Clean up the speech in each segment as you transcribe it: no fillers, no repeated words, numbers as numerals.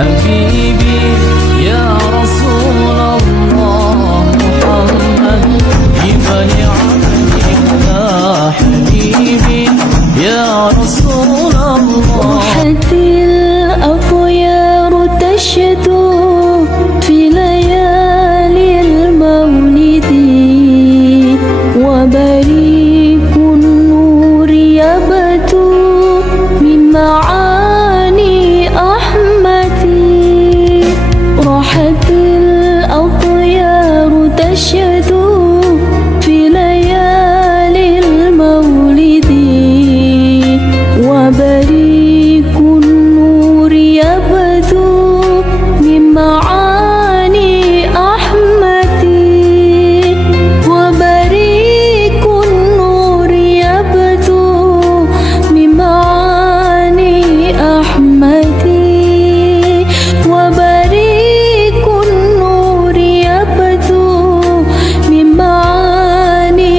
حبيبي يا رسول الله محمد بمن عملك يا حبيبي يا رسول الله. راحت الأطيار تشدو في ليالي المولد وبريق النور يبدو من معاني أحمد. راحت الأطيار تشدو في ليالي المولد وبريق النور يبدو من معاني أحمد. وبريق النور يبدو من معاني أحمد. وبريق النور يبدو من معاني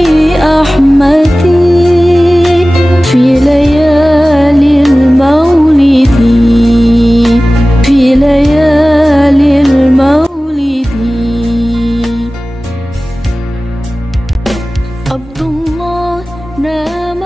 أحمد في ليالي المولد في ليالي المولد. عبد الله نام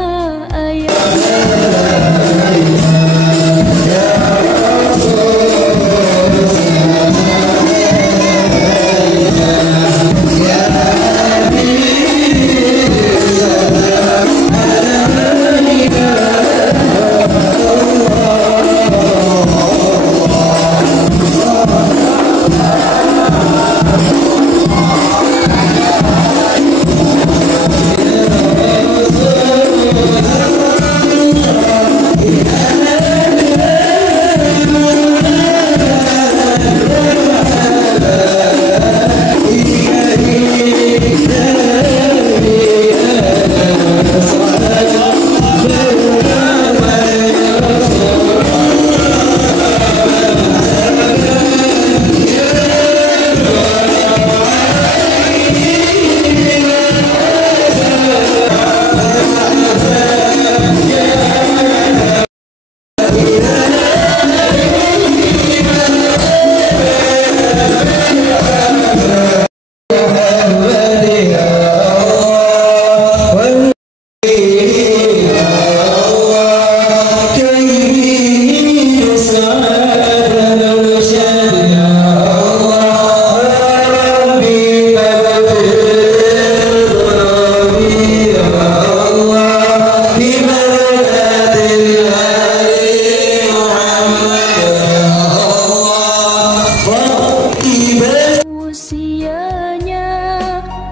usianya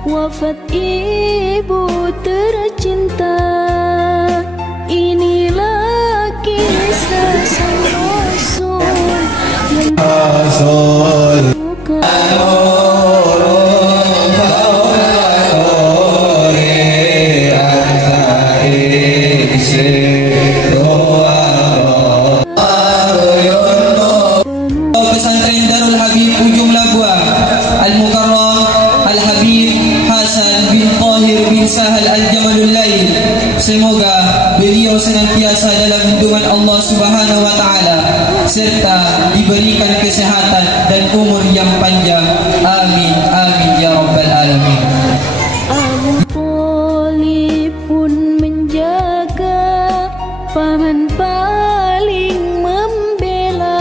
wafat ibu tercinta. Inilah kisah sang Rasul yang Pesantren Darul Habib Ujung Labuan Al-Mukarram Al-Habib Hasan bin Tahir bin Sahal Al-Jamalul Lail. Semoga beliau senantiasa dalam lindungan Allah Subhanahu wa taala serta diberikan kesehatan dan umur yang panjang. Amin amin ya rabbal alamin. Abu Thalib pun menjaga, paman paling membela.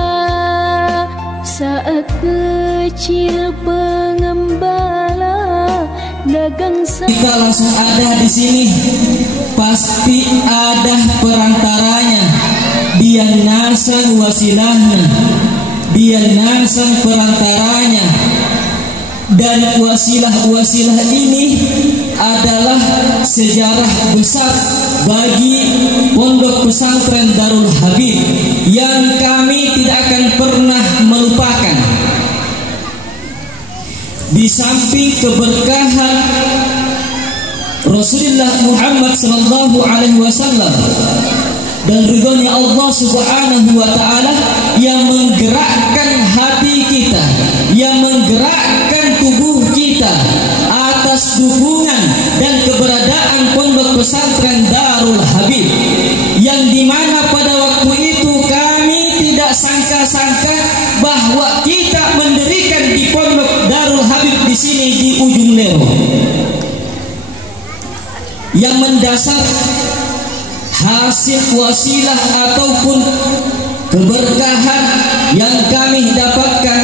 Saat kecil pengembala dagang Jika langsung ada di sini, pasti ada perantaranya. Dia nasan wasilahnya, dia nasan perantaranya. Dan wasilah-wasilah ini adalah sejarah besar bagi pondok pesantren Darul Habib yang kami tidak akan pernah melupakan. Di samping keberkahan Rasulullah Muhammad sallallahu alaihi wasallam dan ridhonya Allah Subhanahu wa taala yang menggerakkan hati kita, yang menggerakkan tubuh kita atas dukungan dan keberadaan pondok pesantren Darul Habib, yang dimana pada waktu itu kami tidak sangka sangka bahwa kita mendirikan di Pondok Darul Habib di sini di ujung Lero. Yang mendasar hasil wasilah ataupun keberkahan yang kami dapatkan,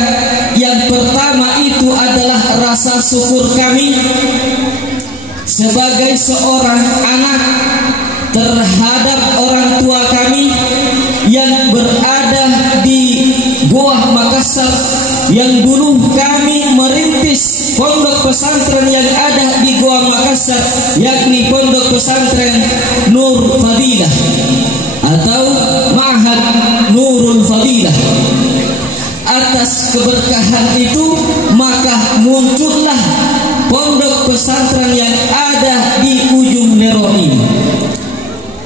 yang pertama itu adalah rasa syukur kami sebagai seorang anak terhadap orang tua kami yang berada di Goa Makassar, yang dulu kami merintis pondok pesantren yang ada di Goa Makassar, yakni pondok pesantren Nur Fadilah atau Ma'had Nurul Fadilah. Atas keberkahan itu maka muncullah pondok pesantren yang ada di ujung Lero ini.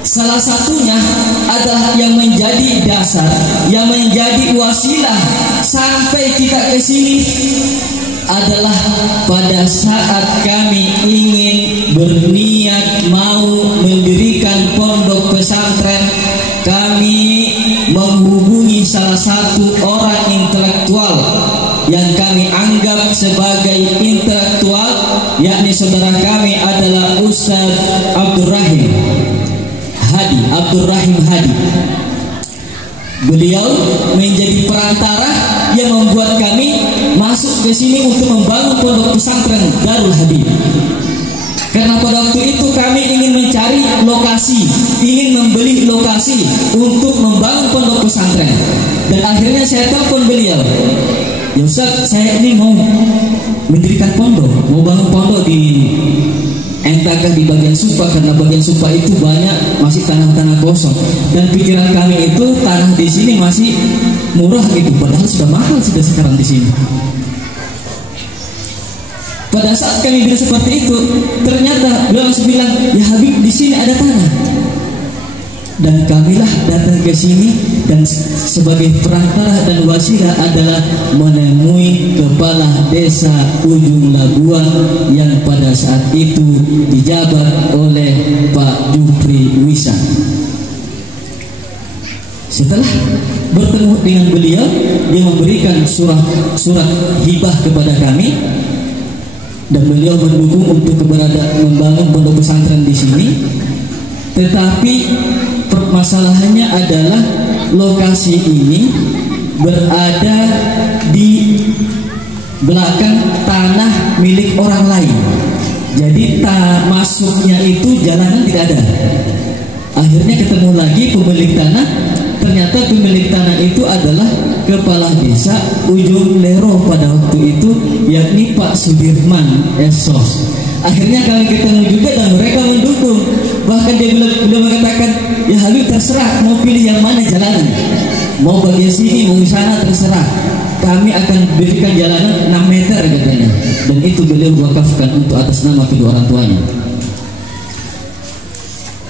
Salah satunya adalah yang menjadi dasar, yang menjadi wasilah sampai kita ke sini adalah pada saat kami ingin berniat mau mendirikan pondok pesantren, kami menghubungi salah satu orang intelektual yang kami anggap sebagai intelektual, yakni saudara kami adalah Ustaz Abdurrahim Hadi. Beliau menjadi perantara yang membuat kami masuk ke sini untuk membangun pondok pesantren Darul Habib. Karena pada waktu itu kami ingin mencari lokasi, ingin membeli lokasi untuk membangun pondok pesantren. Dan akhirnya saya telepon beliau, "Ya Ustaz, saya ini mau mendirikan pondok, mau bangun pondok di entahkah di bagian Supa, karena bagian Supa itu banyak masih tanah-tanah kosong, dan pikiran kami itu tanah di sini masih murah gitu, padahal sudah mahal sudah sekarang di sini." Pada saat kami bilang seperti itu, ternyata beliau langsung bilang, "Ya Habib, di sini ada tanah." Dan kamilah datang ke sini dan sebagai perantara dan wasilah adalah menemui kepala desa ujung Labuan yang pada saat itu dijabat oleh Pak Jufri Wisan. Setelah bertemu dengan beliau, dia memberikan surat hibah kepada kami, dan beliau mendukung untuk keberadaan membangun pondok pesantren di sini. Tetapi permasalahannya adalah lokasi ini berada di belakang tanah milik orang lain. Jadi masuknya itu jalanan tidak ada. Akhirnya ketemu lagi pemilik tanah. Ternyata pemilik tanah itu adalah kepala desa ujung Lero pada waktu itu, yakni Pak Sudirman Esos. Akhirnya kami ketemu juga dan mereka mendukung. Bahkan dia mengatakan, "Ya Habib, terserah mau pilih yang mana jalanan, mau bagian sini mau sana, terserah. Kami akan berikan jalanan 6 meter," katanya. Dan itu beliau wakafkan untuk atas nama kedua orang tuanya.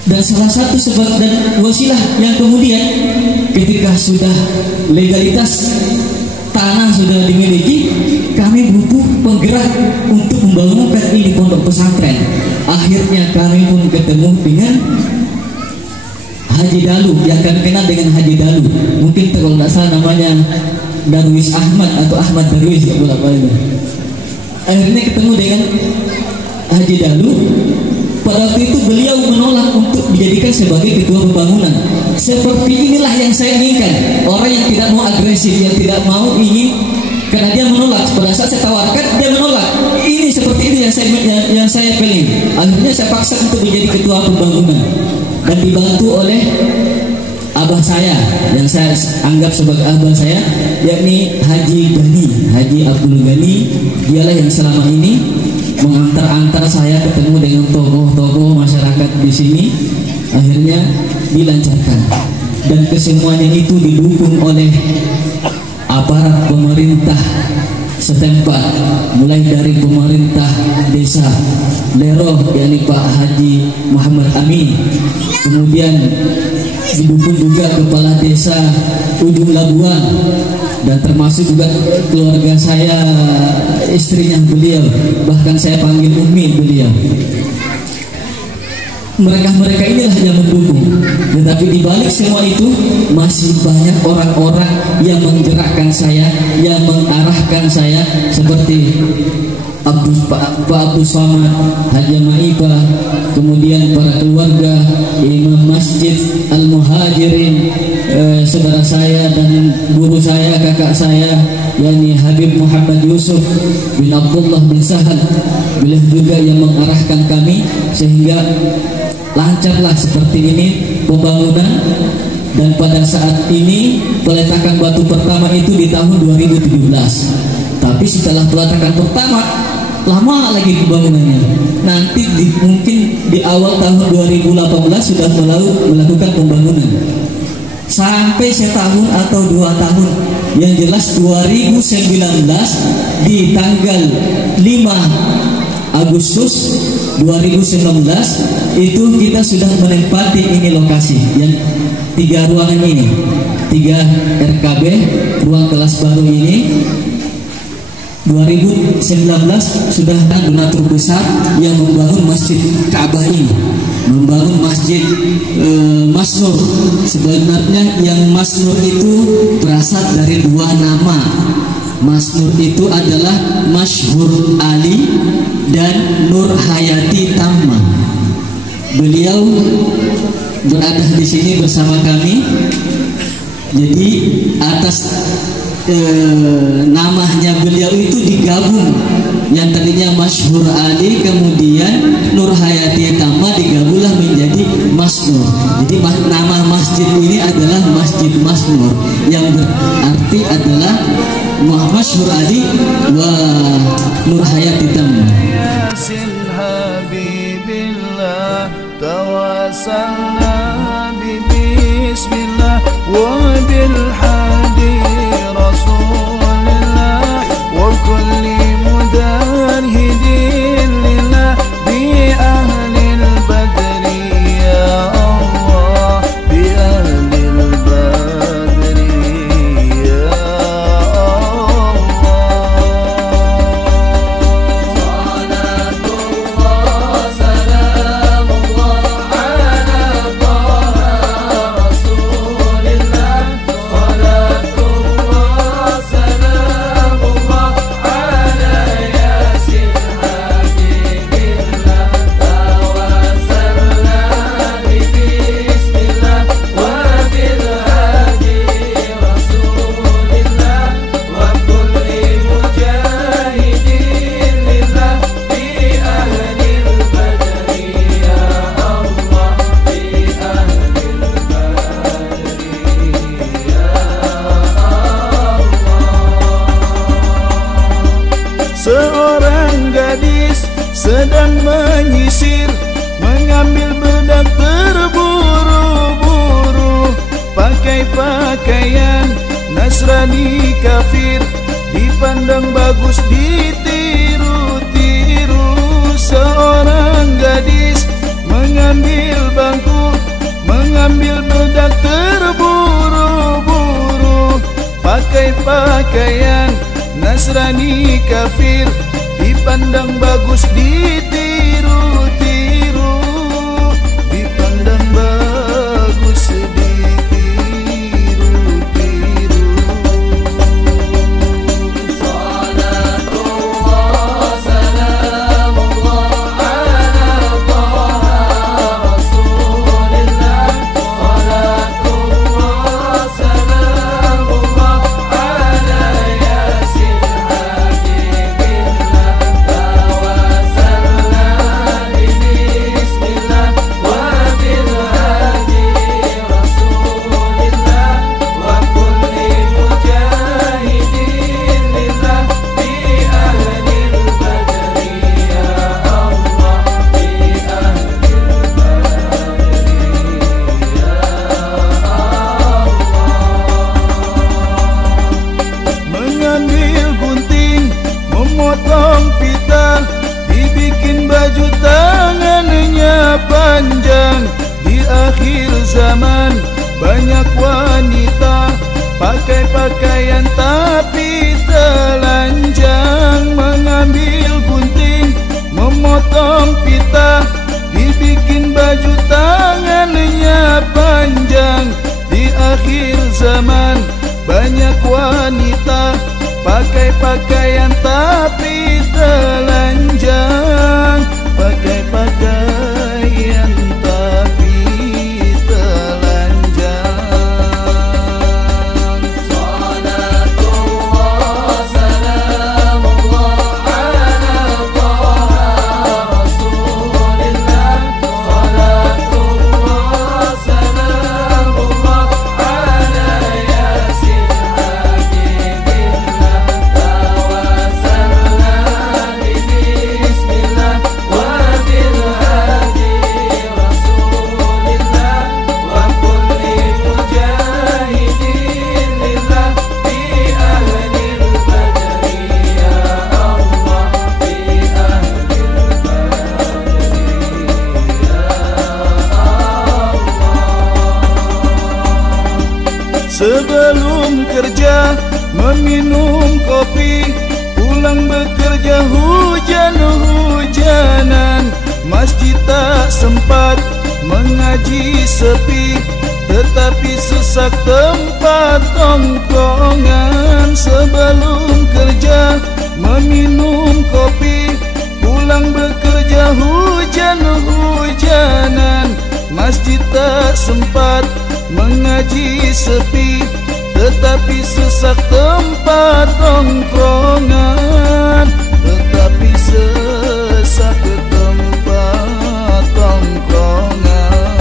Dan salah satu sebab dan wasilah yang kemudian ketika sudah legalitas tanah sudah dimiliki, kami butuh penggerak untuk membangunkan ini pondok pesantren. Akhirnya kami pun ketemu dengan Haji Dalu, yang kami kenal dengan Haji Dalu. Mungkin kalau tidak salah namanya Darwis Ahmad atau Ahmad Darwis, akhirnya ketemu dengan Haji Dalu. Pada waktu itu beliau menolak untuk dijadikan sebagai ketua pembangunan. Seperti inilah yang saya inginkan, orang yang tidak mau agresif, yang tidak mau ingin, karena dia menolak. Pada saat saya tawarkan, dia menolak. Ini seperti ini yang saya pilih. Akhirnya saya paksa untuk menjadi ketua pembangunan dan dibantu oleh abah saya yang saya anggap sebagai abah saya, yakni Haji Abdul Ghani. Dialah yang selama ini mengantar saya ketemu dengan tokoh-tokoh masyarakat di sini. Akhirnya dilancarkan dan kesemuanya itu didukung oleh aparat pemerintah setempat, mulai dari pemerintah desa Lero, yakni Pak Haji Muhammad Amin, kemudian didukung juga kepala desa ujung Labuan, dan termasuk juga keluarga saya, istrinya beliau, bahkan saya panggil Umi beliau. mereka inilah yang mendukung. Tetapi di balik semua itu masih banyak orang-orang yang menggerakkan saya, yang mengarahkan saya, seperti Pak Abdul Somad, Haji Maibah, kemudian para keluarga, Imam Masjid Al-Muhajirin, saudara saya dan guru saya, kakak saya, yakni Habib Muhammad Yusuf bin Abdullah bin Sahal. Beliau juga yang mengarahkan kami sehingga lancarlah seperti ini pembangunan. Dan pada saat ini peletakan batu pertama itu di tahun 2017. Tapi setelah peletakan pertama lama lagi pembangunannya. Nanti mungkin di awal tahun 2018 sudah melakukan pembangunan. Sampai setahun atau 2 tahun. Yang jelas 2019 di tanggal 5 Agustus 2019 itu kita sudah menempati ini lokasi yang 3 ruangan ini, 3 RKB, ruang kelas baru ini. 2019 sudah ada donatur besar yang membangun Masjid Ka'bah ini, membangun Masjid Masnur. Sebenarnya yang Masnur itu berasal dari 2 nama. Masnur itu adalah Masyhur Ali dan Nur Hayati Tamma. Beliau berada di sini bersama kami. Jadi atas namanya beliau itu digabung, yang tadinya Masyhur Ali kemudian Nur Hayati Tamma digabunglah menjadi Masnur. Jadi nama masjid ini adalah Masjid Masnur, yang berarti adalah Masyhur Ali wa Nur Hayati Tamma. Tawassalna bi bismillah wa bil hadi rasulillah wa kulli mudahidin lillah bi ahlil badri ya Allah, bi ahlil badri ya Allah. Salatullah salamullah ala taha rasulillah. Salatullah salamullah ala yasin habibillah. Tawassalna bi bismillah wa bil hadi rasulillah wa kulli mujahidin lillah bi ahlil badri ya Allah, bi ahlil badri ya Allah. Seorang gadis sedang menyisir, mengambil bedak terburu-buru, pakai pakaian Nasrani kafir, dipandang bagus ditiru-tiru. Seorang gadis mengambil bangku, mengambil bedak terburu-buru, pakai pakaian Nasrani kafir, dipandang bagus ditiru-tiru, dipandang bagus ditiru-tiru. Salatullah salamullah ala taha rasulillah. Salatullah salamullah ala yasin habibillah. Tawassalna bi bismillah wa bil hadi rasulillah wa kulli mujahidin lillah bi ahlil badri ya Allah, bi ahlil badri ya Allah. Mengambil gunting, memotong pita, dibikin baju tangannya panjang. Di akhir zaman banyak wanita pakai pakaian tapi telanjang. Mengambil gunting, memotong pita, dibikin dibikin baju tangannya panjang. Di akhir zaman banyak wanita pakai pakaian tapi telanjang. Pakai pakaian tapi telanjang. Salatullah salamullah ala Taha Rasulillah. Salatullah salamullah ala Yasin Habibillah. Tawassalna bismillah wa bil hadi Rasulillah wa kulli mujahidin lillah fi ahlil badri ya Allah, fi ahlil badri ya Allah. Sebelum kerja meminum kopi, pulang bekerja hujan-hujanan. Masjid tak sempat, mengaji sepi, tetapi sesak tempat tongkrongan. Sebelum kerja meminum kopi, pulang bekerja hujan-hujanan. Masjid tak sempat, mengaji sepi, tetapi sesak tempat tongkrongan. Tetapi sesak tempat tongkrongan.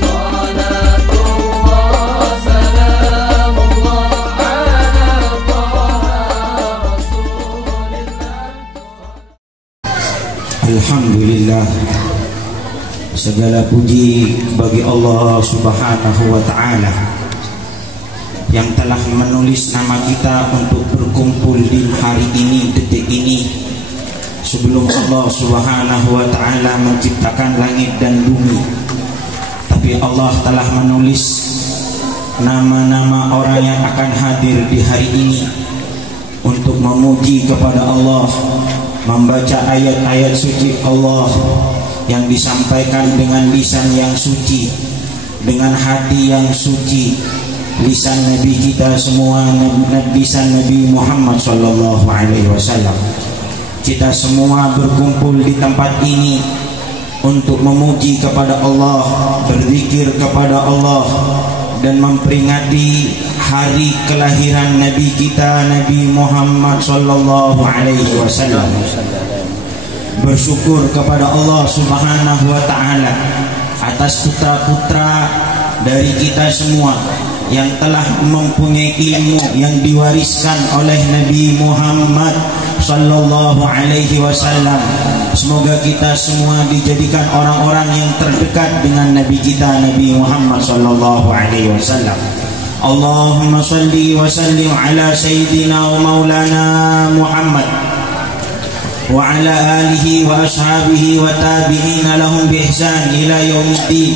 Salatullah salamullah ala Taha Rasulillah. Alhamdulillah, segala puji bagi Allah Subhanahu wa ta'ala yang telah menulis nama kita untuk berkumpul di hari ini, detik ini, sebelum Allah Subhanahu wa ta'ala menciptakan langit dan bumi. Tapi Allah telah menulis nama-nama orang yang akan hadir di hari ini untuk memuji kepada Allah, membaca ayat-ayat suci Allah yang disampaikan dengan lisan yang suci, dengan hati yang suci, lisan Nabi kita semua, lisan Nabi Muhammad sallallahu alaihi wasallam. Kita semua berkumpul di tempat ini untuk memuji kepada Allah, berzikir kepada Allah, dan memperingati hari kelahiran Nabi kita, Nabi Muhammad sallallahu alaihi wasallam. Bersyukur kepada Allah Subhanahu wa ta'ala atas putra-putra dari kita semua yang telah mempunyai ilmu yang diwariskan oleh Nabi Muhammad sallallahu alaihi wasallam. Semoga kita semua dijadikan orang-orang yang terdekat dengan Nabi kita, Nabi Muhammad sallallahu alaihi wasallam. Allahumma salli wa sallim ala sayyidina wa maulana Muhammad wa ala alihi wa ashabihi wa tabi'ina lahum bi ihsan ila yaumiddin.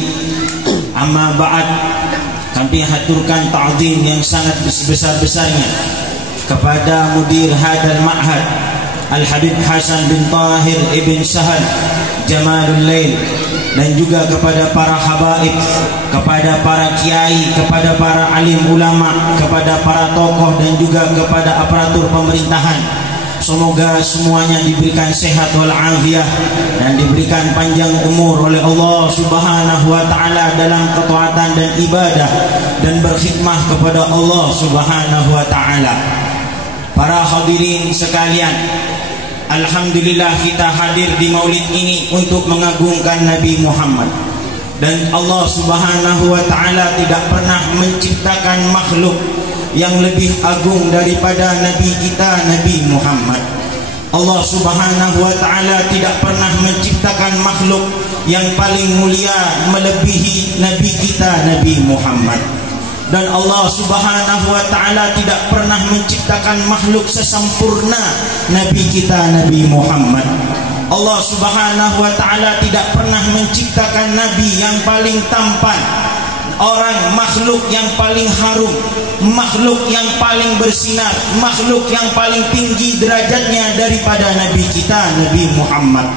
Amma ba'd, kami haturkan ta'zim yang sangat besar-besarnya kepada mudir hadal ma'had Al-Habib Hasan bin Tahir ibn Sahal Jamalul Lail, dan juga kepada para habaib, kepada para kiai, kepada para alim ulama, kepada para tokoh, dan juga kepada aparatur pemerintahan. Semoga semuanya diberikan sehat wal afiah dan diberikan panjang umur oleh Allah Subhanahu wa ta'ala dalam ketaatan dan ibadah dan berkhidmah kepada Allah Subhanahu wa ta'ala. Para hadirin sekalian, alhamdulillah kita hadir di maulid ini untuk mengagungkan Nabi Muhammad. Dan Allah Subhanahu wa ta'ala tidak pernah menciptakan makhluk yang lebih agung daripada Nabi kita, Nabi Muhammad. Allah Subhanahu wa ta'ala tidak pernah menciptakan makhluk yang paling mulia melebihi Nabi kita, Nabi Muhammad. Dan Allah Subhanahu wa ta'ala tidak pernah menciptakan makhluk sesempurna Nabi kita, Nabi Muhammad. Allah Subhanahu wa ta'ala tidak pernah menciptakan Nabi yang paling tampan, orang makhluk yang paling harum, makhluk yang paling bersinar, makhluk yang paling tinggi derajatnya daripada Nabi kita, Nabi Muhammad.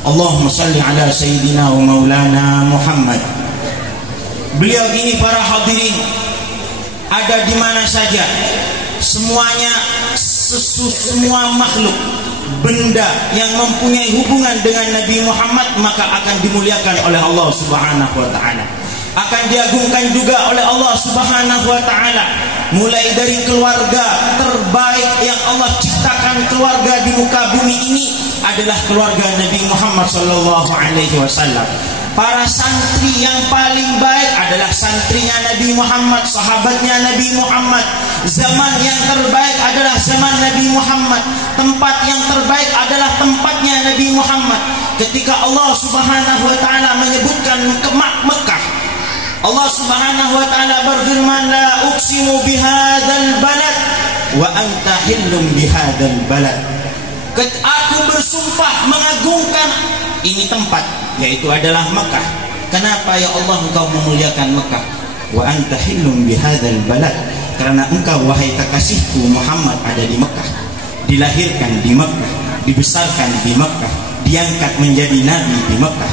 Allahumma salli ala sayyidina wa maulana Muhammad. Beliau ini para hadirin ada di mana saja, semuanya semua makhluk benda yang mempunyai hubungan dengan Nabi Muhammad maka akan dimuliakan oleh Allah Subhanahu wa taala, akan diagungkan juga oleh Allah Subhanahu wa taala. Mulai dari keluarga terbaik yang Allah ciptakan, keluarga di muka bumi ini adalah keluarga Nabi Muhammad sallallahu alaihi wasallam. Para santri yang paling baik adalah santrinya Nabi Muhammad, sahabatnya Nabi Muhammad. Zaman yang terbaik adalah zaman Nabi Muhammad. Tempat yang terbaik adalah tempatnya Nabi Muhammad. Ketika Allah Subhanahu wa taala menyebutkan Mekah, Allah Subhanahu wa taala berfirman, la uqsimu bihadzal balad wa anta hillum bihadzal balad. Aku bersumpah mengagungkan ini tempat, yaitu adalah Mekah. Kenapa ya Allah engkau memuliakan Mekah? Wa anta hillum bihadzal balad, karena engkau wahai kekasihku Muhammad ada di Mekah, dilahirkan di Mekah, dibesarkan di Mekah, diangkat menjadi nabi di Mekah.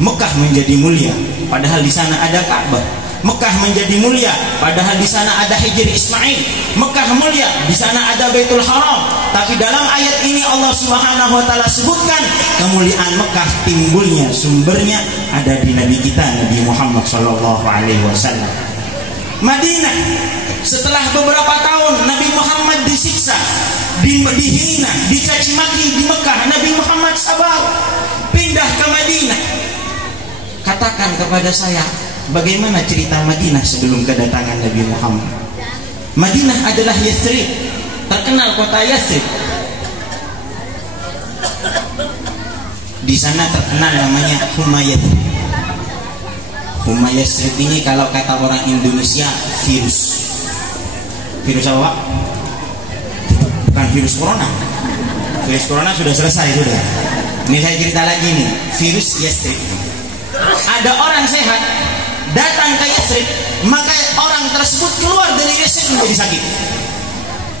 Mekah menjadi mulia padahal di sana ada Ka'bah. Mekah menjadi mulia padahal di sana ada Hijr Ismail. Mekah mulia, di sana ada Baitul Haram. Tapi dalam ayat ini Allah Subhanahu wa taala sebutkan kemuliaan Mekah timbulnya, sumbernya ada di Nabi kita Nabi Muhammad sallallahu alaihi wasallam. Madinah, setelah beberapa tahun Nabi Muhammad disiksa, dihina, dicaci maki di Mekah, Nabi Muhammad sabar, pindah ke Madinah. Katakan kepada saya, bagaimana cerita Madinah sebelum kedatangan Nabi Muhammad? Madinah adalah Yathrib, terkenal kota Yathrib. Di sana terkenal namanya Huma Yathrib. Huma Yathrib ini kalau kata orang Indonesia virus. Virus apa, Pak? Bukan virus corona. Virus corona sudah selesai sudah. Ini saya cerita lagi nih, virus Yathrib. Ada orang sehat datang ke Yathrib, maka orang tersebut keluar dari Yathrib menjadi sakit.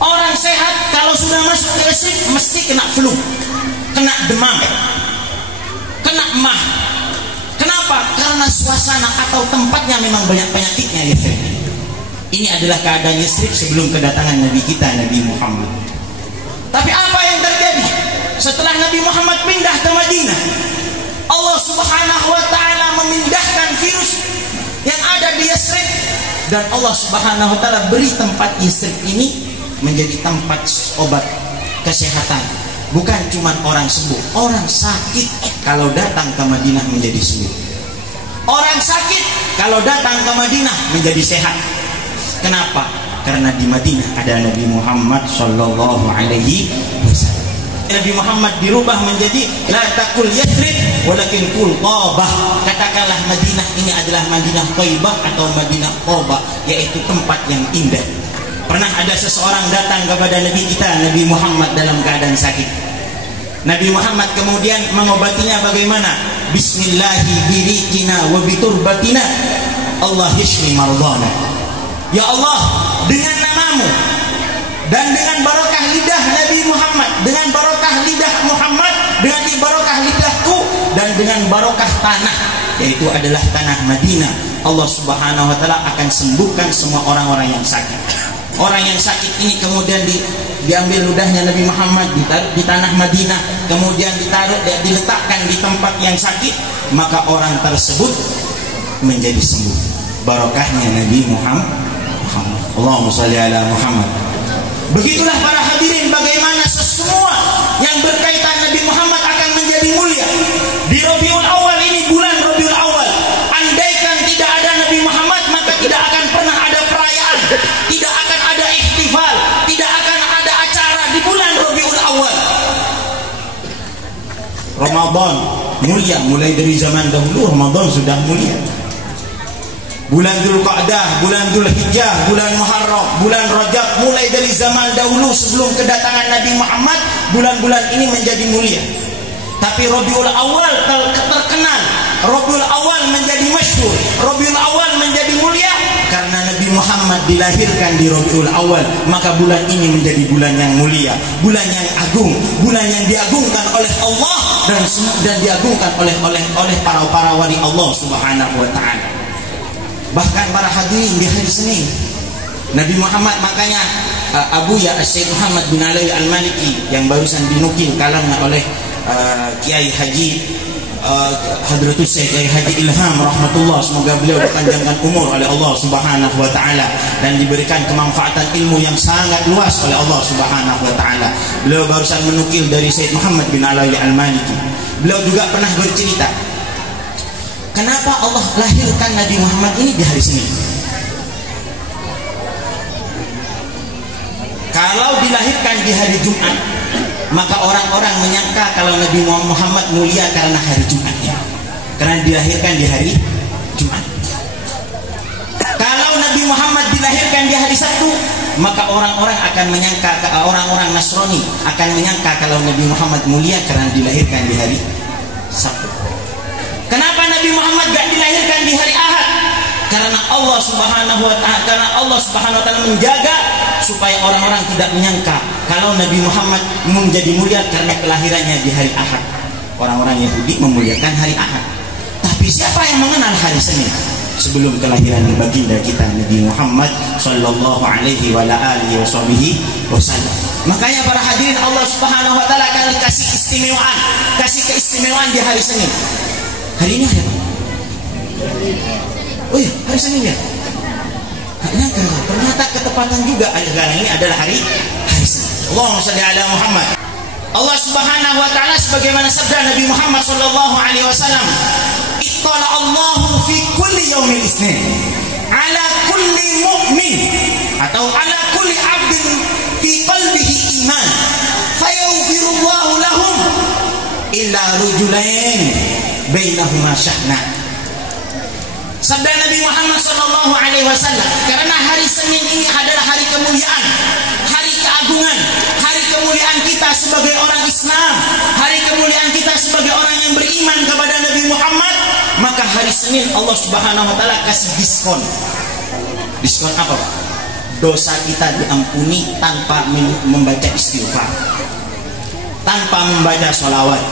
Orang sehat kalau sudah masuk ke Yathrib mesti kena flu, kena demam, kena emah. Kenapa? Karena suasana atau tempatnya memang banyak penyakitnya Yathrib. Ini adalah keadaan Yathrib sebelum kedatangan Nabi kita Nabi Muhammad. Tapi apa yang terjadi setelah Nabi Muhammad pindah ke Madinah? Allah Subhanahu wa taala memindahkan virus yang ada di Yathrib, dan Allah Subhanahu wa taala beri tempat Yathrib ini menjadi tempat obat kesehatan. Bukan cuma orang sembuh, orang sakit kalau datang ke Madinah menjadi sembuh. Orang sakit kalau datang ke Madinah menjadi sehat. Kenapa? Karena di Madinah ada Nabi Muhammad sallallahu alaihi wasallam. Nabi Muhammad dirubah menjadi la taqul Yathrib walakin qul Thabah. Katakanlah Madinah ini adalah Madinah Thaibah atau Madinah Thabah, yaitu tempat yang indah. Pernah ada seseorang datang kepada Nabi kita Nabi Muhammad dalam keadaan sakit. Nabi Muhammad kemudian mengobatinya bagaimana? Bismillahi birikina wa biturbatina Allah yashfi mardana. Ya Allah, dengan namamu dan dengan barokah lidah Nabi Muhammad, dengan barokah lidah Muhammad, dengan barokah lidahku, dan dengan barokah tanah, yaitu adalah tanah Madinah, Allah Subhanahu wa taala akan sembuhkan semua orang-orang yang sakit. Orang yang sakit ini kemudian diambil ludahnya Nabi Muhammad, ditaruh di tanah Madinah, kemudian diletakkan di tempat yang sakit, maka orang tersebut menjadi sembuh. Barokahnya Nabi Muhammad. Allahumma shalli ala Muhammad. Begitulah para hadirin bagaimana semua yang berkaitan Nabi Muhammad akan menjadi mulia. Di Rabiul Awal ini, bulan Rabiul Awal, andaikan tidak ada Nabi Muhammad maka tidak akan pernah ada perayaan, tidak akan ada ihtifal, tidak akan ada acara di bulan Rabiul Awal. Ramadan mulia, mulai dari zaman dahulu Ramadan sudah mulia. Bulan Dzulqa'dah, bulan Dzulhijjah, bulan Muharram, bulan Rajab, mulai dari zaman dahulu sebelum kedatangan Nabi Muhammad, bulan-bulan ini menjadi mulia. Tapi Rabiul Awal terkenal, Rabiul Awal menjadi masyhur, Rabiul Awal menjadi mulia karena Nabi Muhammad dilahirkan di Rabiul Awal, maka bulan ini menjadi bulan yang mulia, bulan yang agung, bulan yang diagungkan oleh Allah dan diagungkan oleh para wali Allah Subhanahu wa taala. Bahkan para hadirin di hari Senin Nabi Muhammad, makanya Abuya Syekh Muhammad bin Alawi Al-Maliki yang barusan dinukil kalamnya oleh Kiai Haji Hadratus Syekh Kiai Haji Ilham rahmatullah, semoga beliau dipanjangkan umur oleh Allah Subhanahu wa taala dan diberikan kemanfaatan ilmu yang sangat luas oleh Allah Subhanahu wa taala. Beliau barusan menukil dari Syekh Muhammad bin Alawi Al-Maliki. Beliau juga pernah bercerita, kenapa Allah lahirkan Nabi Muhammad ini di hari Senin? Kalau dilahirkan di hari Jumat, maka orang-orang menyangka kalau Nabi Muhammad mulia karena hari Jumatnya, karena dilahirkan di hari Jumat. Kalau Nabi Muhammad dilahirkan di hari Sabtu, maka orang-orang akan menyangka, orang-orang Nasrani akan menyangka kalau Nabi Muhammad mulia karena dilahirkan di hari Sabtu. Kenapa Nabi Muhammad gak dilahirkan di hari Ahad? Karena Allah Subhanahu wa taala menjaga supaya orang-orang tidak menyangka kalau Nabi Muhammad menjadi mulia karena kelahirannya di hari Ahad. Orang-orang Yahudi memuliakan hari Ahad. Tapi siapa yang mengenal hari Senin sebelum kelahiran baginda kita Nabi Muhammad sallallahu alaihi wa alihi wasallam? Makanya para hadirin, Allah Subhanahu wa taala akan kasih keistimewaan di hari Senin. Hari ini hari apa? Oh iya, hari Senin ya. Ternyata ketepatan juga sekarang ini adalah hari Senin. Allahumma shalli ala Muhammad. Allah Subhanahu wa taala sebagaimana sabda Nabi Muhammad sallallahu alaihi wasallam, "Ittala Allahu fi kulli yaumil Isnin ala kulli mu'min atau ala kulli 'abdin fi qalbihi iman fayaghfirullahu lahum illa rajulain bainahuma syahna." Sabda Nabi Muhammad sallallahu alaihi wasallam, karena hari Senin ini adalah hari kemuliaan, hari keagungan, hari kemuliaan kita sebagai orang Islam, hari kemuliaan kita sebagai orang yang beriman kepada Nabi Muhammad, maka hari Senin Allah Subhanahu wa taala kasih diskon. Diskon apa, Pak? Dosa kita diampuni tanpa membaca istighfar, tanpa membaca sholawat,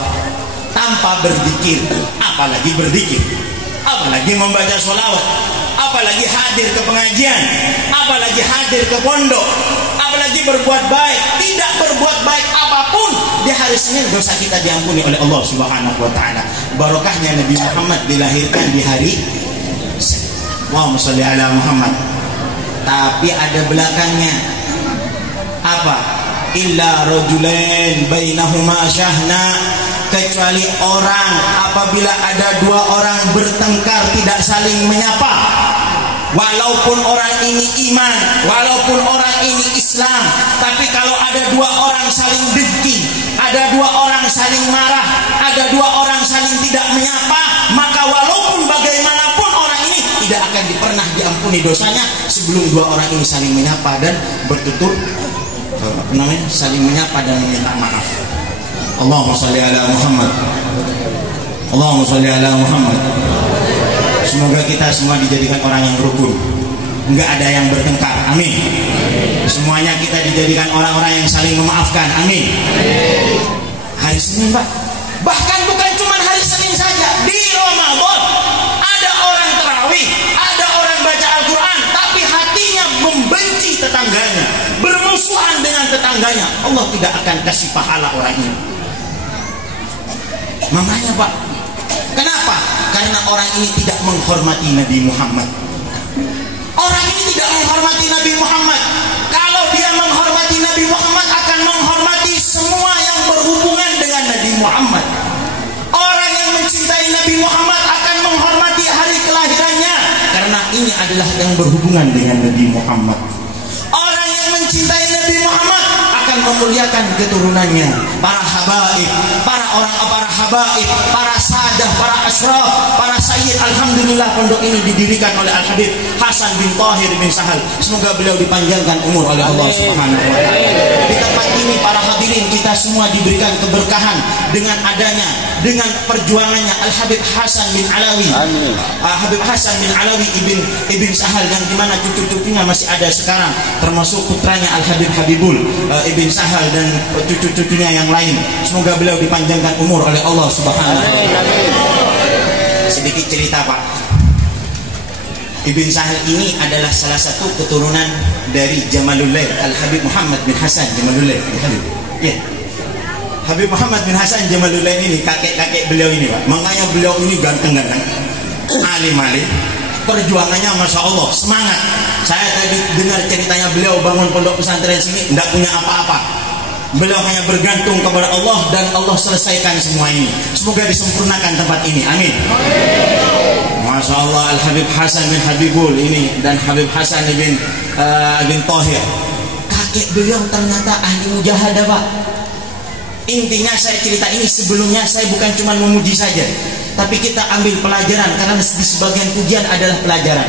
tanpa berzikir, apalagi berzikir, apalagi membaca sholawat, apalagi hadir ke pengajian, apalagi hadir ke pondok, apalagi berbuat baik, tidak berbuat baik apapun, di hari Senin dosa kita diampuni oleh Allah Subhanahu wa taala. Barokahnya Nabi Muhammad dilahirkan di hari Senin. Allahumma shalli ala Muhammad. Tapi ada belakangnya apa? Illa rajulain bainahuma syahna, kecuali orang apabila ada dua orang bertengkar tidak saling menyapa, walaupun orang ini iman, walaupun orang ini Islam, tapi kalau ada dua orang saling dengki, ada dua orang saling marah, ada dua orang saling tidak menyapa, maka walaupun bagaimanapun orang ini tidak akan pernah diampuni dosanya sebelum dua orang ini saling menyapa dan bertutur saling menyapa dan meminta maaf. Allahumma shalli ala Muhammad. Allahumma shalli ala Muhammad. Semoga kita semua dijadikan orang yang rukun, enggak ada yang bertengkar, amin. Semuanya kita dijadikan orang-orang yang saling memaafkan, amin. Hari Senin, Pak. Bahkan bukan cuma hari Senin saja, di Ramadan ada orang tarawih, ada orang baca Al-Quran, tapi hatinya membenci tetangganya, bermusuhan dengan tetangganya, Allah tidak akan kasih pahala orang ini. Makanya, Pak, kenapa? Karena orang ini tidak menghormati Nabi Muhammad. Orang ini tidak menghormati Nabi Muhammad. Kalau dia menghormati Nabi Muhammad, akan menghormati semua yang berhubungan dengan Nabi Muhammad. Orang yang mencintai Nabi Muhammad akan menghormati hari kelahirannya, karena ini adalah yang berhubungan dengan Nabi Muhammad. Orang yang mencintai Nabi Muhammad akan memuliakan keturunannya, para habaib, para habaib, para sadah, para asyraf, para sayyid. Alhamdulillah pondok ini didirikan oleh Al-Habib Hasan bin Tahir bin Sahal. Semoga beliau dipanjangkan umur oleh Allah Subhanahu wa taala. Di tempat ini para hadirin kita semua diberikan keberkahan dengan adanya, dengan perjuangannya Al-Habib Hasan bin Alawi. Amin. Habib Hasan bin Alawi ibn Sahal, yang dimana cucu-cucunya masih ada sekarang, termasuk putranya Al-Habib Habibul ibn Sahal dan cucu-cucunya yang lain. Semoga beliau dipanjangkan umur oleh Allah Subhanahu wa Ta'ala. Sedikit cerita Pak. Ibn Sahal ini adalah salah satu keturunan dari Jamalulail, Al-Habib Muhammad bin Hasan Jamalulail. Ya. Habib Muhammad bin Hasan Jamalulail ini kakek-kakek beliau ini Pak. Makanya beliau ini ganteng-ganteng, alim-alim, perjuangannya Masya Allah, semangat. Saya tadi dengar ceritanya beliau bangun pondok pesantren sini tidak punya apa-apa. Beliau hanya bergantung kepada Allah dan Allah selesaikan semua ini. Semoga disempurnakan tempat ini. Amin. Masya Allah, Al-Habib Hasan bin Habibul ini dan Habib Hasan bin Tahir, kakek beliau ternyata ahli mujahadah Pak. Intinya saya cerita ini sebelumnya saya bukan cuma memuji saja, tapi kita ambil pelajaran karena di sebagian pujian adalah pelajaran.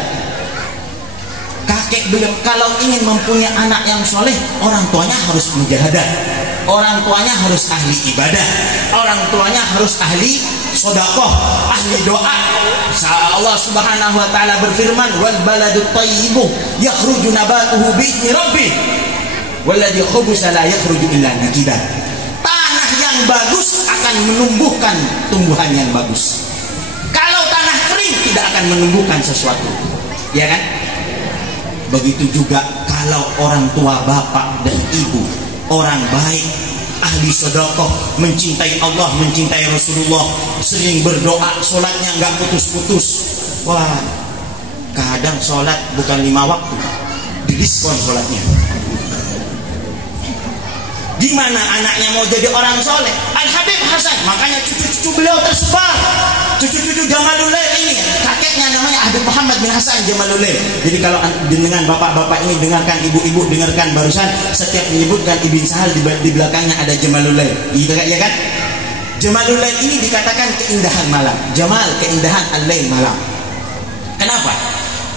Kakek beliau kalau ingin mempunyai anak yang soleh, orang tuanya harus mujahadah, orang tuanya harus ahli ibadah, orang tuanya harus ahli sedekah, ahli doa. Allah Subhanahu wa Ta'ala berfirman, wal baladut thayyibu yakhruju nabatuhu bi'izni rabbih walladzi khabusa la yakhruju illa nakida. Tanah yang bagus akan menumbuhkan tumbuhan yang bagus. Kalau tanah kering tidak akan menumbuhkan sesuatu. Ya kan? Begitu juga kalau orang tua bapak dan ibu orang baik, ahli sedekah, mencintai Allah, mencintai Rasulullah, sering berdoa, sholatnya nggak putus-putus. Wah, kadang sholat bukan 5 waktu, didiskon sholatnya. Gimana anaknya mau jadi orang soleh? Al-Habib Hasan, makanya cucu-cucu beliau tersebar. Cucu-cucu Jamalulail ini, kakeknya namanya Habib Muhammad bin Hasan Jamalulail. Jadi kalau dengan bapak-bapak ini dengarkan, ibu-ibu dengarkan barusan, setiap menyebutkan Ibn Sahal di belakangnya ada Jamalulail. Ya kan? Jamalulail ini dikatakan keindahan malam. Jamal, keindahan al-lail malam. Kenapa?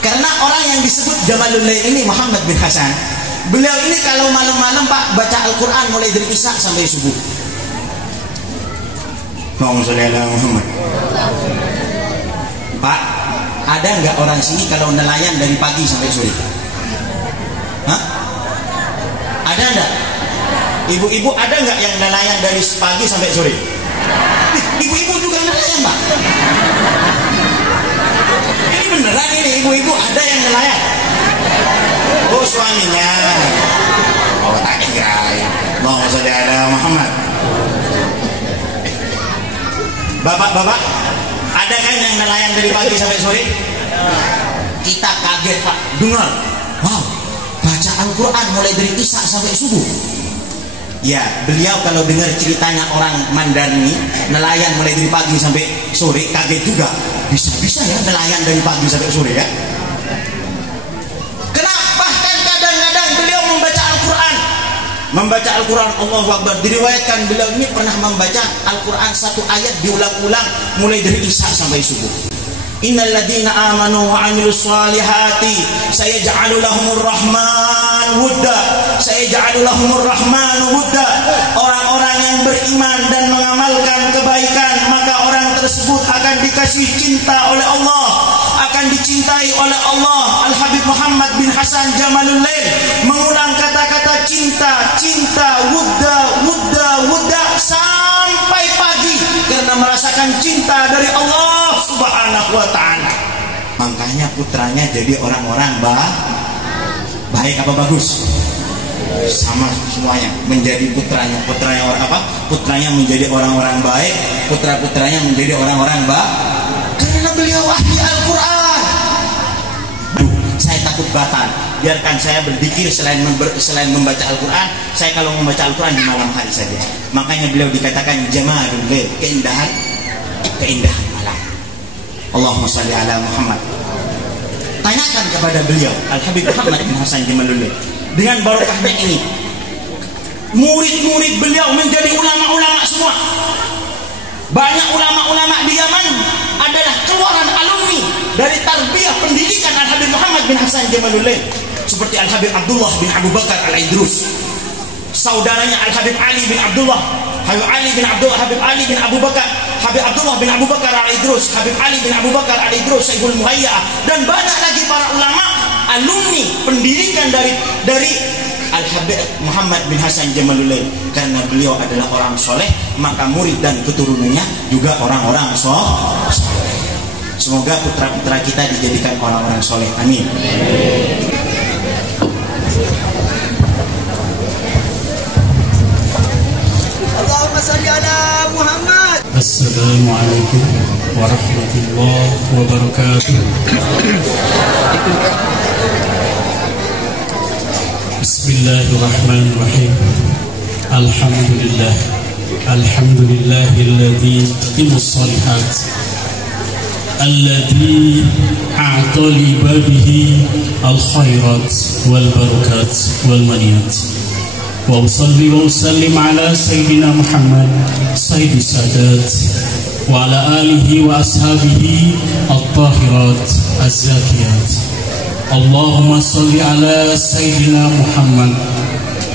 Karena orang yang disebut Jamalulail ini Muhammad bin Hasan, beliau ini kalau malam-malam Pak baca Al-Quran mulai dari Isya sampai subuh. Allahumma sholli ala Muhammad. Pak, ada nggak orang sini kalau nelayan dari pagi sampai sore? Hah? Ada nggak? Ibu-ibu ada nggak yang nelayan dari pagi sampai sore? Ibu-ibu juga nelayan Pak. Ini beneran ini, ibu-ibu ada yang nelayan? Oh suaminya. Oh tak kira. Allahumma sholli ala Muhammad. Bapak-bapak, ada kan yang nelayan dari pagi sampai sore? Kita kaget Pak, dengar. Wow, baca Al-Quran mulai dari Isya sampai subuh. Ya, beliau kalau dengar ceritanya orang Mandani nelayan mulai dari pagi sampai sore, kaget juga. Bisa-bisa ya nelayan dari pagi sampai sore ya? Membaca Al-Quran, Allahu Akbar. Diriwayatkan beliau ini pernah membaca Al-Quran satu ayat diulang-ulang mulai dari Isya sampai subuh. Innal ladzina amanu wa 'amilus shalihati sayaj'alu lahumur rahman wudda. Sayaj'alu lahumur rahman wudda. Orang-orang yang beriman dan mengamalkan kebaikan, maka orang tersebut akan dikasih cinta oleh Allah, akan dicintai oleh Allah. Al-Habib Muhammad bin Hasan Jamalulail mengulang kata-kata cinta, cinta, wudda, wudda, wudda sampai pagi karena merasakan cinta dari Allah Subhanahu wa Ta'ala. Makanya putranya jadi orang-orang baik apa bagus? Sama semuanya, menjadi putranya orang apa? Putranya menjadi orang-orang baik, putra-putranya menjadi orang-orang karena beliau ahli Al-Quran. Saya takut batal. Biarkan saya berzikir selain membaca Al-Quran. Saya kalau membaca Al-Quran di malam hari saja. Makanya beliau dikatakan Jamalul Lail, keindahan malam. Allahumma sholli ala Muhammad. Tanyakan kepada beliau Al-Habib Muhammad bin Hasan Jamalul Lail. Dengan barokahnya ini, murid-murid beliau menjadi ulama-ulama semua. Banyak ulama-ulama di Yaman adalah keluaran alumni dari tarbiyah pendidikan Al-Habib Muhammad bin Hasan Jamalul Lail, seperti Al-Habib Abdullah bin Abu Bakar Al-Idrus. saudaranya Al Habib Ali bin Abdullah, Habib Ali bin Abdullah, Habib Ali bin Abu Bakar, Habib Abdullah bin Abu Bakar Al-Idrus, Habib Ali bin Abu Bakar Al-Idrus Sayyidul Muhayya, dan banyak lagi para ulama alumni pendidikan dari Al Habib Muhammad bin Hasan Jamalulail. Karena beliau adalah orang soleh, maka murid dan keturunannya juga orang-orang soleh. Semoga putra-putra kita dijadikan orang-orang soleh. Amin. Allahumma salli ala Muhammad. Assalamualaikum warahmatullahi wabarakatuh. Bismillahirrahmanirrahim. Alhamdulillah. Alhamdulillahilladzi yutimmus shalihat. Alladzi a'ta li babihi al-khairat wal barakat wal maniyat. Wa usalli wa usallim ala sayyidina Muhammad sayyidi sadat wa ala alihi wa ashabihi at-tahirat az-zakiyat. Allahumma salli ala sayyidina Muhammad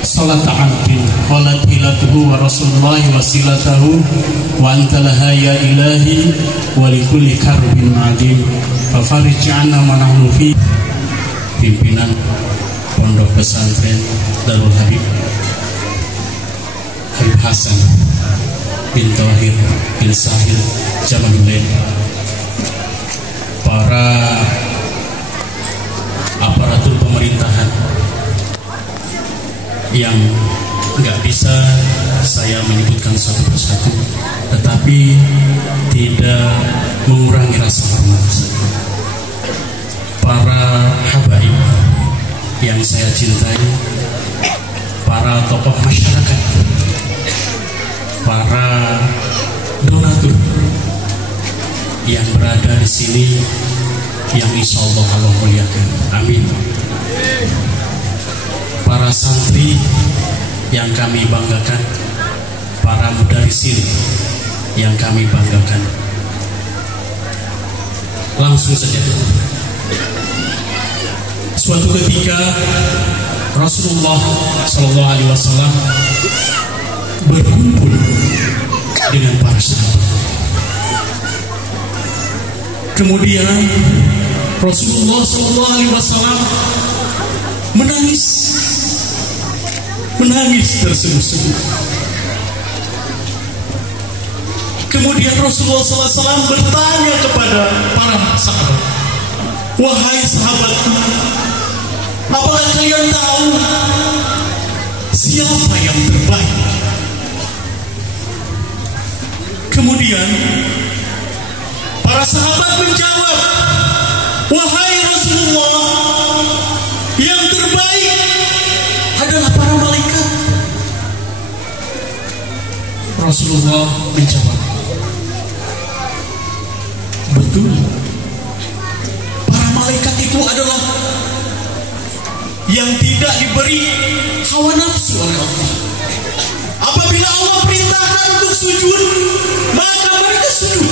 salat abdin qalat ilatuhu wa rasulullah wasilatahu wa antalaha ya ilahi wa likulli karbin adim fa farij 'anna ma nahnu fi. Pimpinan Pondok Pesantren Darul Habib Habib Hasan bin Tahir bin Sahil Jamalulail, para aparatur pemerintahan yang nggak bisa saya menyebutkan satu persatu, tetapi tidak mengurangi rasa hormat. Para habaib yang saya cintai, para tokoh masyarakat, para donatur yang berada di sini, yang insya Allah Allah muliakan. Amin. Para santri yang kami banggakan, para mudarisin yang kami banggakan. Langsung saja. Suatu ketika Rasulullah Shallallahu Alaihi Wasallam berkumpul dengan para sahabat. Kemudian Rasulullah Shallallahu Alaihi Wasallam menangis terseduh-seduh. Kemudian Rasulullah SAW bertanya kepada para sahabat, wahai sahabatku, apakah kalian tahu siapa yang terbaik? Kemudian para sahabat menjawab, wahai Rasulullah, yang terbaik adalah para malaikat. Rasulullah menjawab, betul. Para malaikat itu adalah yang tidak diberi hawa nafsu oleh Allah. Apabila Allah perintahkan untuk sujud, maka mereka sujud.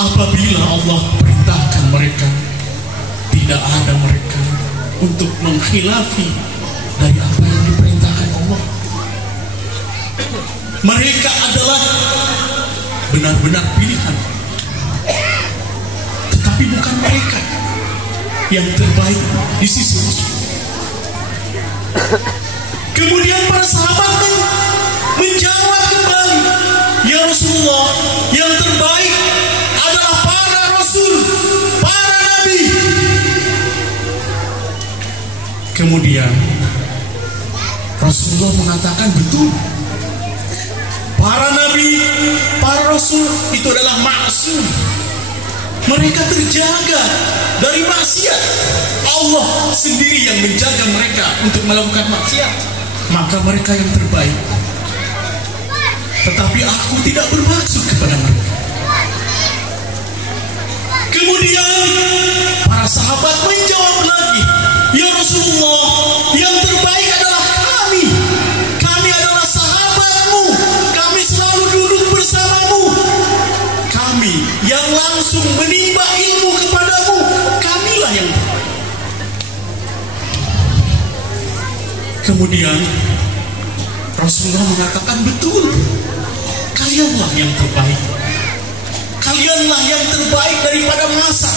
Apabila Allah perintahkan mereka, tidak ada mereka untuk mengkhilafi dari apa yang diperintahkan Allah. Mereka adalah benar-benar pilihan, tetapi bukan mereka yang terbaik di sisi Rasul. Kemudian para sahabat menjawab kembali, ya Rasulullah, yang terbaik adalah para Rasul, para Nabi. Kemudian Rasulullah mengatakan, betul, para Nabi, para Rasul itu adalah maksum. Mereka terjaga dari maksiat. Allah sendiri yang menjaga mereka untuk melakukan maksiat. Maka mereka yang terbaik. Tetapi aku tidak bermaksud kepada mereka. Kemudian para sahabat menjawab lagi, ya Rasulullah, yang terbaik adalah kami. Kami adalah sahabatmu. Kami selalu duduk bersamamu. Kami yang langsung menimba ilmu kepadamu. Kamilah yang terbaik. Kemudian Rasulullah mengatakan, betul, kalianlah yang terbaik. Kalianlah yang terbaik daripada masa.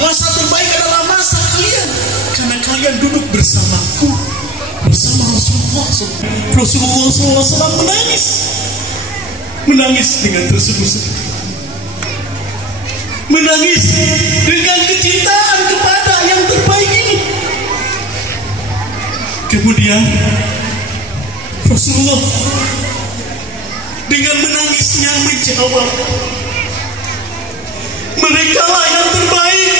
Masa terbaik adalah masa kalian, karena kalian duduk bersamaku, bersama Rasulullah. Rasulullah SAW menangis dengan terseduh-seduh, menangis dengan kecintaan kepada yang terbaik ini. Kemudian Rasulullah dengan menangisnya menjawab, mereka lah yang terbaik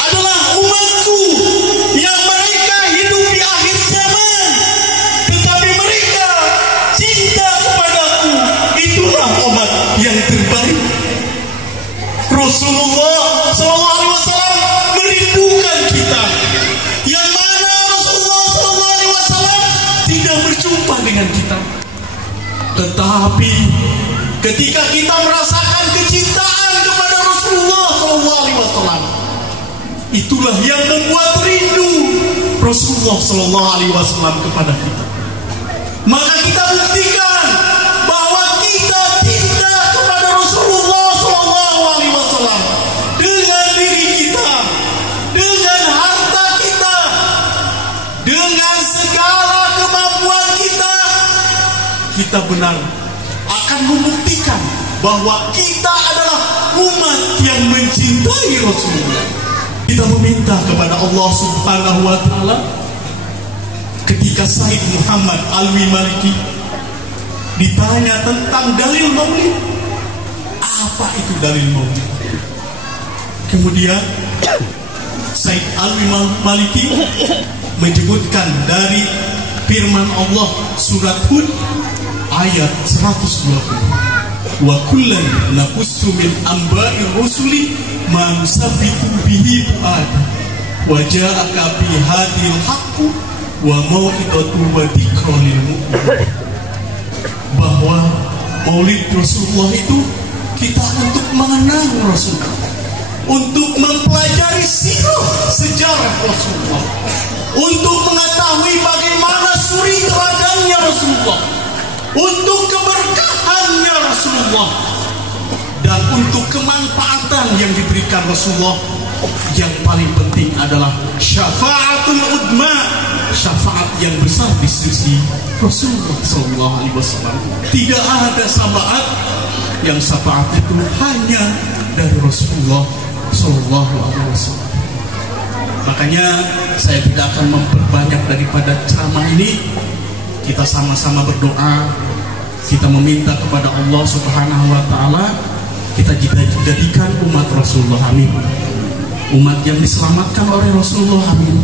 adalah umatku yang mereka hidup di akhir zaman, tetapi mereka cinta kepadaku, itulah umat yang terbaik. Rasulullah SAW merindukan kita, yang mana Rasulullah SAW tidak berjumpa dengan kita. Tetapi ketika kita merasakan kecintaan kepada Rasulullah SAW, itulah yang membuat rindu Rasulullah SAW kepada kita. Maka kita buktikan bahwa kita cinta kepada Rasulullah SAW dengan diri kita, dengan harta kita, dengan segala kemampuan kita. Kita benar akan membuktikan bahwa kita adalah umat yang mencintai Rasulullah. Kita meminta kepada Allah Subhanahu wa Ta'ala, ketika Said Muhammad Alwi Maliki ditanya tentang dalil maulid, apa itu dalil maulid? Kemudian Said Alwi Maliki menyebutkan dari firman Allah surat Hud ayat 120, wa kullan naqussu min amba'ir rusuli ma nusabbitu bihi fu'ad wa ja'aka bi hadhil haqqu wa mau'izatu wa dzikra lil mu'minin. Bahwa maulid Rasulullah itu kita untuk mengenang Rasulullah, untuk mempelajari sirah sejarah Rasulullah, untuk mengetahui bagaimana suri teladannya Rasulullah, untuk keberkahannya Rasulullah, dan untuk kemanfaatan yang diberikan Rasulullah. Yang paling penting adalah syafaatul udma, syafaat yang besar di sisi Rasulullah SAW. Tidak ada syafaat, yang syafaat itu hanya dari Rasulullah SAW. Makanya saya tidak akan memperbanyak daripada ceramah ini. Kita sama-sama berdoa, kita meminta kepada Allah Subhanahu wa Ta'ala, kita jadikan umat Rasulullah, amin. Umat yang diselamatkan oleh Rasulullah, amin.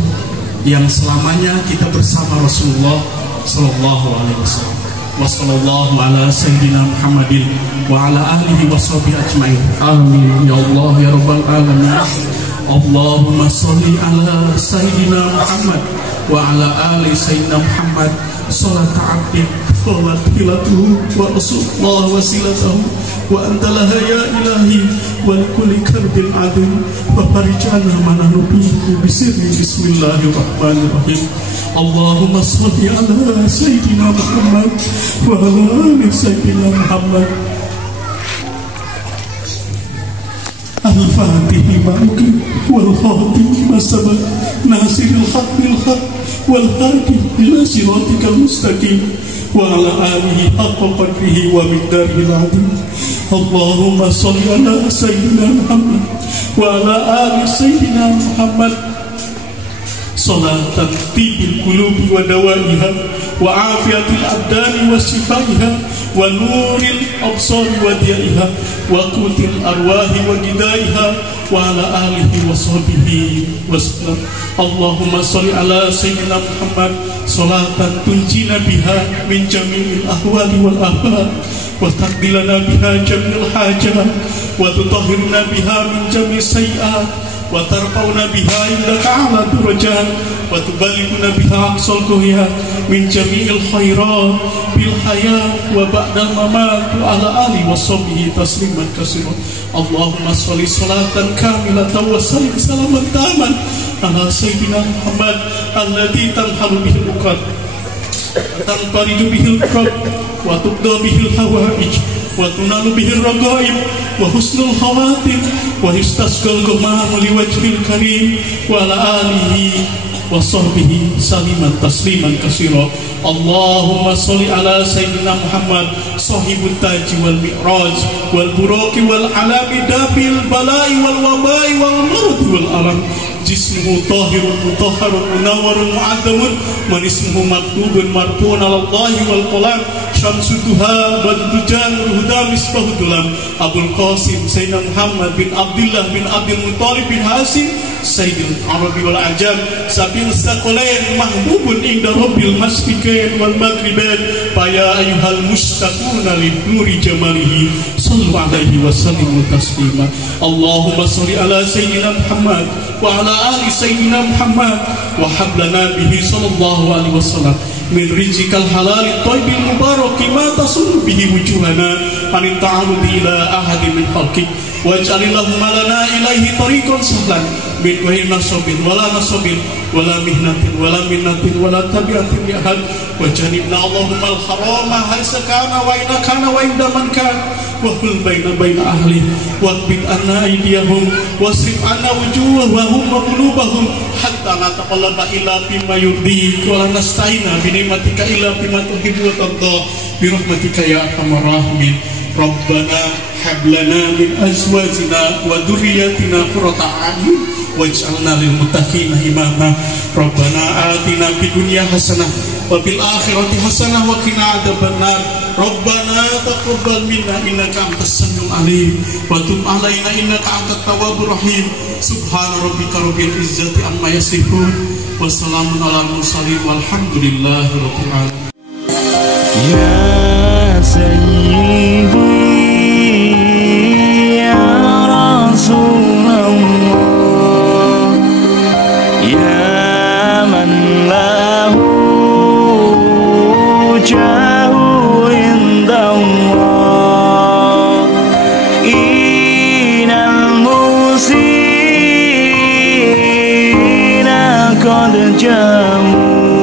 Yang selamanya kita bersama Rasulullah sallallahu alaihi wasallam. Wassallallahu ala sayyidina Muhammadin wa ala alihi washabihi ajmain. Amin ya Allah ya rabbal alamin. Allahumma sholli ala sayyidina Muhammad wa ala ali sayyidina Muhammad. Salat abdi salat hilatuhu wa rasulullah wasilatahu wa antalaha ya ilahi wa likulli karbin adim wa farijana mananu bihi bisirri bismillahirrahmanirrahim. Allahumma salli ala sayyidina Muhammad wa ala ali sayyidina Muhammad. Al-Fatih ma'uki wal-Fatih masabak nasiril haq bil-haq wal-hadi ila siratikal mustaqim wa ala alihi haqqa qadrihi wa miqdarihil azim. Allahumma salli ala sayyidina Muhammad wa ala ali sayyidina Muhammad. Salatan tibil qulubi wa dawaiha wa afiatil abdani wa shifaiha wa nuril absari wa diyaiha wa qutil arwahi wa gidaiha wa ala alihi wa sahbihi wa sallam. Allahumma salli ala sayyidina Muhammad salatan tunjina biha min jami'il ahwali wal afat wa taqdilana biha jami'il hajat wa tutahhirna biha min jami'is sayiat wa tarfa'una biha indaka ala darajat wa tuballighuna biha aqsal ghayat min jami'il khairat bil hayat wa ba'dal mamat wa ala alihi wa sahbihi tasliman katsiran. Allahumma sholli salatan kamilatan wa sallim salaman taman ala sayyidina Muhammad alladzi tanhalu bihil uqad tanqaridu bihil qab wa tubda bihil hawaij wa tunalu bihil ragaib wa husnul khawatim wa yustasqal ghamam liwajhil karim wa ala alihi wa sahbihi saliman tasliman katsira. Allahumma sholli ala sayyidina Muhammad sahibut taji wal mi'raj wal buraqi wal alami dabil balai wal wabai wal maut wal alam jismuhu tahirun mutahharun munawwarun mu'addamun man ismuhu maktubun marfu'un ala Allahi wal qalam syamsuduha baddujan huda misbahudulam Abul Qasim Sayyidina Muhammad bin Abdullah bin Abdul Muttalib bin Hasim Sayyidul Arabi wal Ajam sabil saqalain mahbubun inda rabbil masjikain wal maghribain ya ayyuhal mustaquna liduri jamalihi sallu alaihi wa sallimu taslima. Allahumma sholli ala sayyidina Muhammad wa ala ali sayyidina Muhammad wa hablana bihi sallallahu alaihi wasallam min rizqil halal thayyibil mubarak ma tasul bihi wujuhana an ta'arudi ila ahadi min khalqik waj'alillahumma lana ilaihi tariqan sahlan min ghairi nasabin wala mihnatin wala minnatin wala tabi'atin ya ahad waj'alna Allahumma al-harama haitsu kana wa inna kana wa inda man kana wa hul baina ahli wa bid anna aydiyahum wasrif anna wujuhahum wa qulubahum hatta la taqallaba illa bima yurdi wa la nasta'ina bi ni'matika illa bima tuhibbu wa tarda bi rahmatika ya arhamar rahimin. Rabbana hab lana min azwajina wa dhurriyyatina qurrata a'yun waj'alna lil muttaqina imama. Rabbana atina fid dunya hasanah wa fil akhirati hasanah wa qina adzabannar. Rabbana taqabbal minna innaka antas samiul alim wa tub alaina innaka antat tawwabur rahim. Subhana rabbika rabbil izzati amma yasifun wa salamun alal mursalin walhamdulillahi rabbil alamin. Ya sayyidi ya Rasulullah ya man lahu jahu indallah inal musina qad jamu